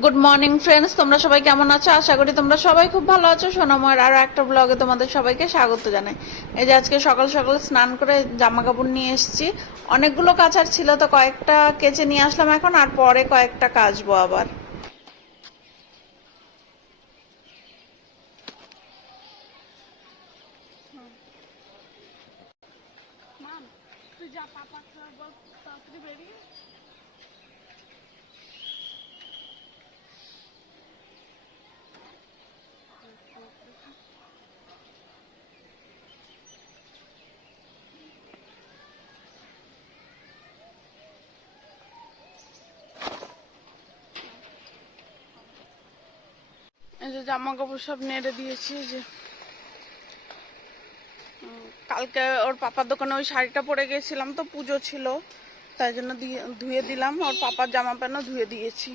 Good morning friends তোমরা সবাই কেমন আছো? আশা করি তোমরা সবাই খুব ভালো আছো। সোনাময়ের আরও একটা ব্লগে তোমাদের সবাইকে স্বাগত জানাই। এই যে আজকে সকাল সকাল স্নান করে জামা কাপড় নিয়ে এসেছি। অনেকগুলো কাচার ছিল, তো কয়েকটা কেচে নিয়ে আসলাম এখন, আর পরে কয়েকটা কাচবো আবার। এই যে জামা কাপড় সব নেড়ে দিয়েছি যে। কালকে ওর পাপার দোকানে ওই শাড়িটা পরে গেছিলাম, তো পুজো ছিল, তাই জন্য ধুয়ে দিলাম, ওর পাপার জামা প্যান্টও ধুয়ে দিয়েছি।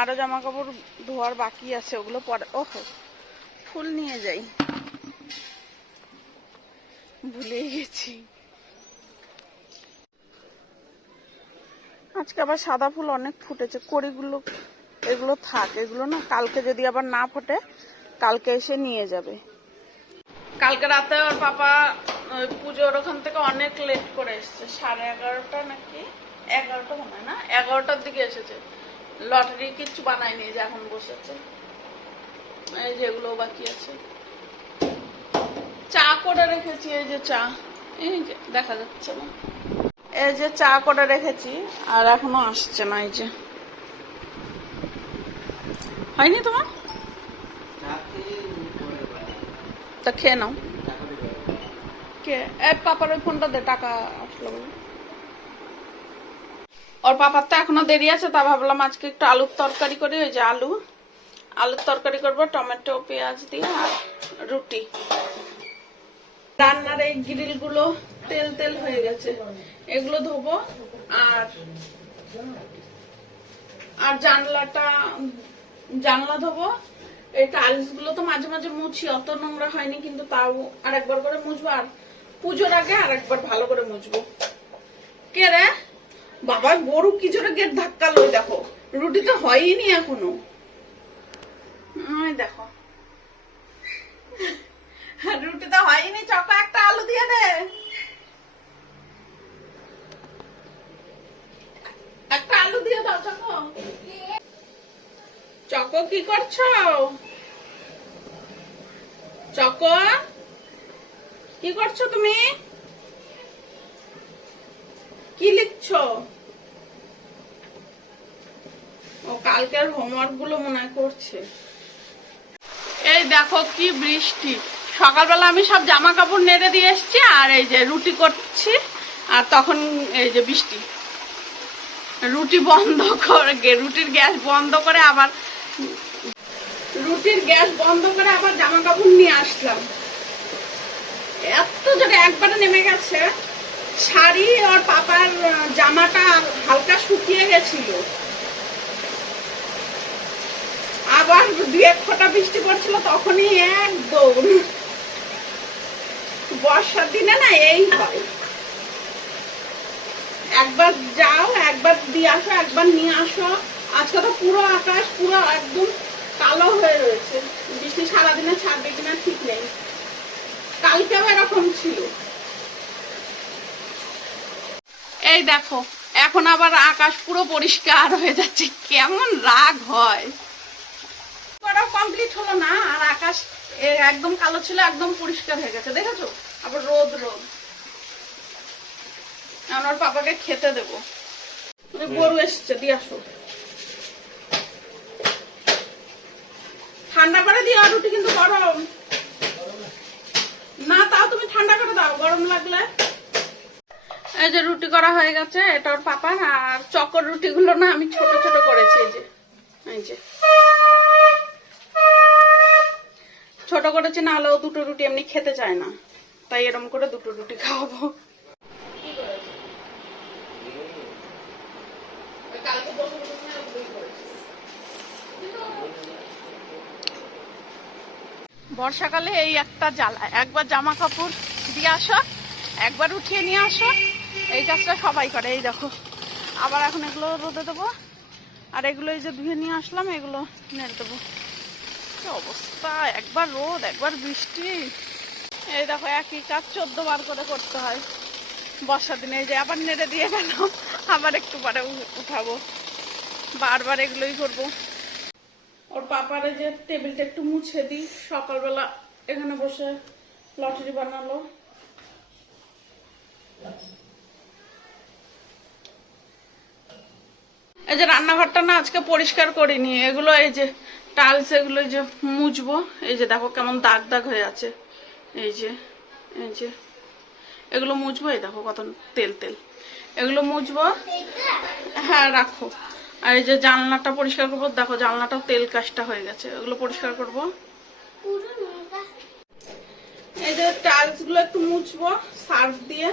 আরও জামা কাপড় ধোয়ার বাকি আছে, ওগুলো পরে, ওহো, ফুল নিয়ে যাই। ভুলে গেছি। আজকে আবার সাদা ফুল অনেক ফুটেছে, কড়িগুলো এগুলো থাক, এগুলো না কালকে যদি আবার না ফোটে, কালকে এসে নিয়ে যাবে। কালকে রাতে ওর পাপা পুজোর ওখান থেকে অনেক লেট করে এসেছে, সাড়ে এগারোটা নাকি? এগারোটা মনে না? এগারোটার দিকে এসেছে। লটারি কিচ্ছু বানায়নি যে এখন বসেছে। এই যেগুলো বাকি আছে। চা করে রেখেছি, এই যে চা। এই যে, দেখা যাচ্ছে না। এই যে চা করে রেখেছি, আর এখনও আসছে না, এই যে। হয়নি তোমার? তা খেয়ে নাও। কে? পাপার ওই ফোনটা দে, টাকা আসলো ওর পাপার তো এখনও দেরি আছে, তা ভাবলাম আজকে একটু আলুর তরকারি করি, ওই যে আলু। আলুর তরকারি করব, টমেটো, পেঁয়াজ দিয়ে আর রুটি। রান্নার এই গ্রিলগুলো তেল তেল হয়ে গেছে। এগুলো ধোবো, আর আর জানলাটা জানলা ধোবো। এই টাইলসগুলো তো মাঝে মাঝে মুছি, অত নোংরা হয়নি, কিন্তু তাও আর একবার করে মুছবো। আর পুজোর আগে আর একবার ভালো করে মুছবো। কে রে? বাবা, গরু কি জোরে গেট ধাক্কা লই দেখো। রুটি তো হয়নি এখনও। দেখো। রুটি তো হয়নি চকা একটা আলু দিয়ে দে একটা আলু দিয়ে দাও চকো চকো কি করছ? চকো? কি করছ তুমি? কি লিখছো? ও, কালকের হোমওয়ার্কগুলো মনে করছে। এই দেখো কি বৃষ্টি। সকালবেলা আমি সব জামা কাপড় নেড়ে দিয়ে এসছি, আর এই যে রুটি করছি, আর তখন এই যে বৃষ্টি। রুটি বন্ধ করে রুটির গ্যাস বন্ধ করে আবার রুটির গ্যাস বন্ধ করে আবার জামা কাপড় নিয়ে আসলাম। এত জোরে একবারে নেমে গেছে। শাড়ি আর পাপার জামাটা হালকা শুকিয়ে গেছিল। আবার দু এক ফোঁটা বৃষ্টি পড়ছিল তখনই একদম। বর্ষার দিনে না এই হয়। একবার যাও, একবার দিয়ে আসো, একবার নিয়ে আসো। আজকে তো পুরো আকাশ পুরো একদম কালো হয়ে রয়েছে। বৃষ্টি সারাদিনে ছাড়বে কিনা ঠিক নেই। কালকেও এরকম ছিল। এই দেখো এখন আবার আকাশ পুরো পরিষ্কার হয়ে যাচ্ছে। কেমন রাগ হয়। কমপ্লিট হলো না আর আকাশ একদম কালো ছিল একদম পরিষ্কার হয়ে গেছে। দেখেছ? আবার রোদ রোদ। ওর পাপাকে খেতে দেবো। গরু এসছে দিয়ে আসো। ঠান্ডা করে দিও রুটি কিন্তু গরম। না, তাও তুমি ঠান্ডা করে দাও, গরম লাগলে। এই যে রুটি করা হয়ে গেছে, এটা ওর পাপার, আর চকর রুটি গুলো না আমি ছোট ছোট করেছি, এই যে এই যে। ছোট করেছি না হলেও দুটো রুটি এমনি খেতে চায় না। তাই এরম করে দুটো রুটি খাওয়াবো। বর্ষাকালে এই একটা জ্বালা একবার জামা কাপড় দিয়ে আসো, একবার উঠিয়ে নিয়ে আসো। এই কাজটা সবাই করে, এই দেখো। আবার এখন এগুলো রোদে দেবো। আর এগুলো এই যে ধুয়ে নিয়ে আসলাম, এগুলো নেড়ে দেবো। কি অবস্থা? একবার রোদ, একবার বৃষ্টি। এই দেখো, একই কাজ চোদ্দ বার করে করতে হয়। বর্ষার দিনে এই যে আবার নেড়ে দিয়ে গেলাম, আবার একটু পরে উঠাবো। বারবার এগুলোই করব। ওর পাপারে যে টেবিলটা একটু মুছে দিই, সকালবেলা এখানে বসে লটারি বানালো। এই যে রান্নাঘরটা না আজকে পরিষ্কার করিনি, এগুলো এই যে টাইলস এগুলো যে মুছবো। এই যে দেখো কেমন দাগ দাগ হয়ে আছে। এই যে এই যে। এগুলো মুছবো, এই দেখো কত তেল তেল। এগুলো মুছবো। হ্যাঁ রাখো। আর এই যে জানলাটা পরিষ্কার করব, দেখো জানলাটাও তেল কাজটা হয়ে গেছে, ওগুলো পরিষ্কার করব। এই যে টাইলসগুলো একটু মুছবো, সার্ফ দিয়ে।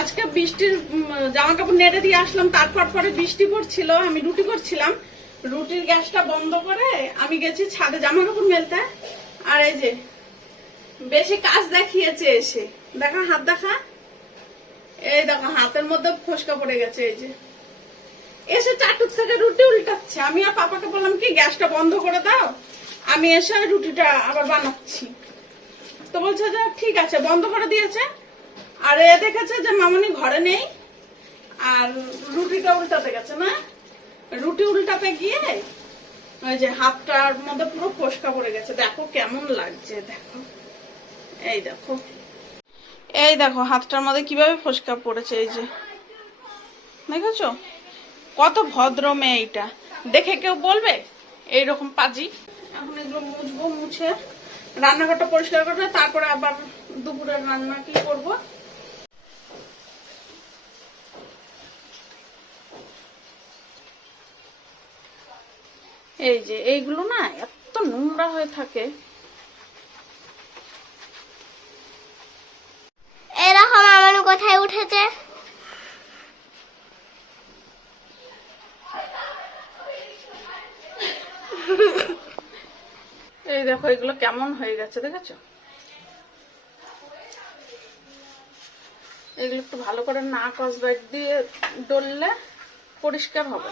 আজকে বৃষ্টির জামা কাপড় নেড়ে দিয়ে আসলাম, তারপর পরে বৃষ্টি পড়ছিল, আমি রুটি করছিলাম। রুটির গ্যাসটা বন্ধ করে আমি গেছি ছাদে জামা কাপড় মেলতে। আর এই যে বেশি কাজ দেখিয়েছে এসে। দেখা, হাত দেখা? এই দেখো, হাতের মধ্যে ফসকা পড়ে গেছে, এই যে। এসে চাটুক থেকে রুটি উল্টাচ্ছে। আমি আর পাপাকে বললাম, কি, গ্যাসটা বন্ধ করে দাও? আমি এসে রুটিটা আবার বানাচ্ছি। তো বলছে যে, ঠিক আছে, বন্ধ করে দিয়েছে। আর এ দেখেছে যে, মামনি ঘরে নেই, আর রুটিটা উল্টাতে গেছে, না? রুটি উল্টাতে গিয়ে ওই যে হাতটার মধ্যে পুরো ফসকা পড়ে গেছে। দেখো কেমন লাগছে, দেখো। এই দেখো। এই দেখো হাতটার মধ্যে কীভাবে ফসকা পড়েছে এই যে। দেখেছ? কত ভদ্র মেয়ে এইটা। দেখে কেউ বলবে? এইরকম পাজি। এখন এগুলো মুছবো মুছে রান্নাঘরটা পরিষ্কার করবে তারপরে আবার দুপুরের রান্না কি করব? এই যে এইগুলো না এত নোংরা হয়ে থাকে এরকম আমার কোথায় উঠেছে। এই দেখো, এগুলো কেমন হয়ে গেছে দেখেছ? এগুলো একটু ভালো করে না কসবাইট দিয়ে ডললে পরিষ্কার হবে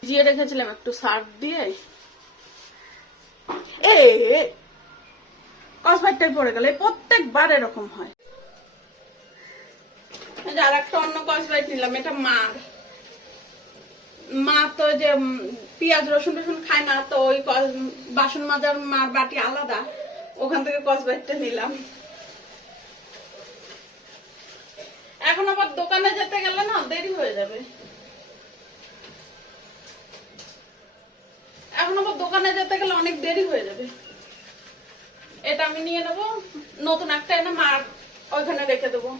ভিজিয়ে রেখেছিলাম একটু সার্ফ দিয়ে। এ কসবাইটটাই পড়ে গেল। প্রত্যেকবার এরকম হয়। আর একটা অন্য কসবাইট নিলাম, এটা মার মা তো যে পেঁয়াজ, রসুন টসুন খায় না, তো ওই বাসন মাজার মার বাটি আলাদা। ওখান থেকে কসবাইটটা নিলাম। এখন আবার দোকানে যেতে গেলে না দেরি হয়ে যাবে। এখন আবার দোকানে যেতে গেলে অনেক দেরি হয়ে যাবে। এটা আমি নিয়ে নেব। নতুন একটা এনে মার ওইখানে রেখে দেবো।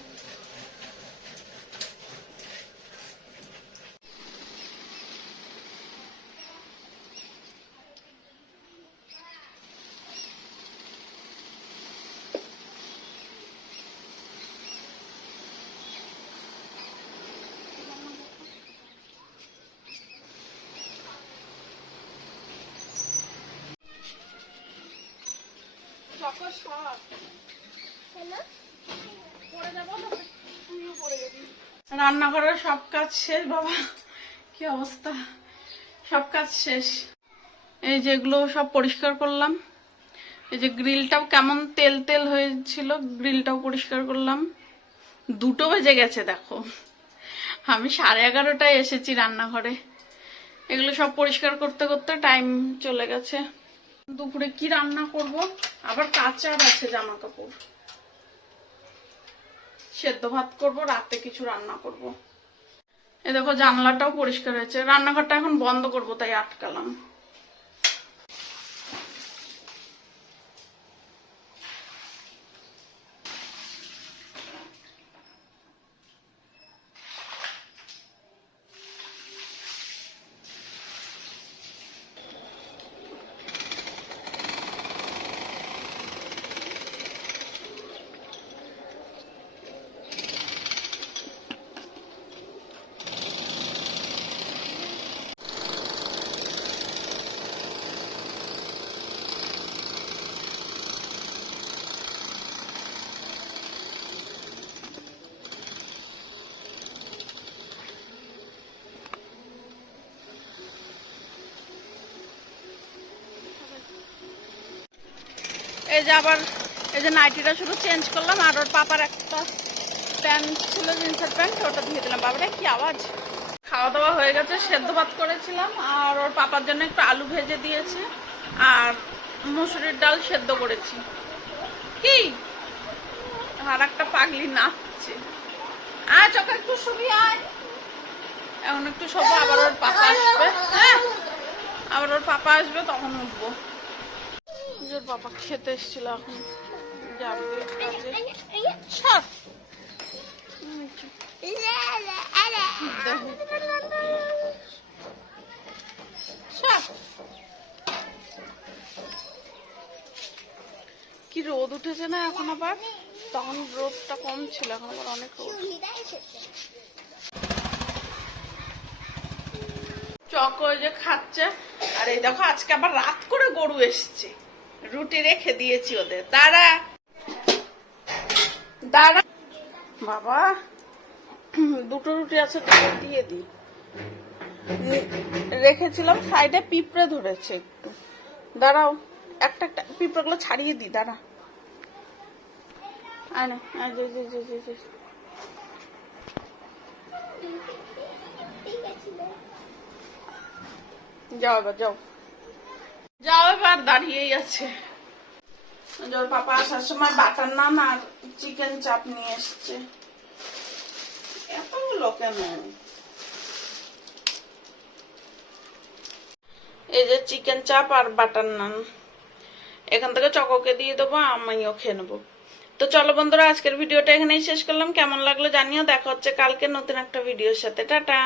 রান্নাঘরের সব কাজ শেষ বাবা। কি অবস্থা? সব কাজ শেষ। এই যেগুলো সব পরিষ্কার করলাম। এই যে গ্রিলটাও কেমন তেল তেল হয়েছিল গ্রিলটাও পরিষ্কার করলাম। দুটো বেজে গেছে দেখো। আমি সাড়ে এগারোটায় এসেছি রান্নাঘরে। এগুলো সব পরিষ্কার করতে করতে টাইম চলে গেছে। দুপুরে কি রান্না করব? আবার কাঁচার আছে জামা কাপড় সেদ্ধ ভাত করব, রাতে কিছু রান্না করব। এ দেখো জানলাটাও পরিষ্কার হয়েছে। রান্নাঘরটা এখন বন্ধ করব, তাই আটকালাম। এই যে আবার এই যে নাইটিটা শুধু চেঞ্জ করলাম, আর ওর পাপার একটা প্যান্ট ছিল, জিন্সের প্যান্ট ওটা ধুয়ে দিলাম। বাবারে, কি আওয়াজ? খাওয়া দাওয়া হয়ে গেছে, সেদ্ধ ভাত করেছিলাম, আর ওর পাপার জন্য একটু আলু ভেজে দিয়েছি, আর মুসুরির ডাল সেদ্ধ করেছি। কি? আর একটা পাগলি নাচছে। আয়, চোখে একটু শুবি, আয়। এখন একটু শোবো, আবার ওর পাপা আসবে। হ্যাঁ আবার ওর পাপা আসবে, তখন উঠবো। যে বাবা খেতে এসেছিল এখন। কি রোদ উঠেছে না এখন আবার? তখন রোদটা কম ছিল, এখন আবার অনেক রোদ। চক যে খাচ্ছে, আর এই দেখো আজকে আবার রাত করে গরু এসছে। রুটি রেখে দিয়েছি ওদের। দাঁড়া। দাঁড়া। বাবা, দুটো রুটি আছে দুটো দিয়ে দি রেখেছিলাম সাইডে, পিঁপড়ে ধরেছে একটু। দাঁড়াও, একটা একটা পিঁপড়েগুলো ছাড়িয়ে দি দাঁড়া। যাও এবার, যাও। দাঁড়িয়েই আছে। ওর পাপা, আসার সময় বাটার নান আর চিকেন চাপ নিয়ে এসছে। এতগুলো কেন? এই যে চিকেন চাপ আর বাটার নান। এখান থেকে চকোকে দিয়ে দেবো, আমিও খেয়ে নেব। তো চলো বন্ধুরা, আজকের ভিডিওটা এখানেই শেষ করলাম। কেমন লাগল জানিও, দেখা হচ্ছে কালকে নতুন একটা ভিডিওর সাথে। টাটা।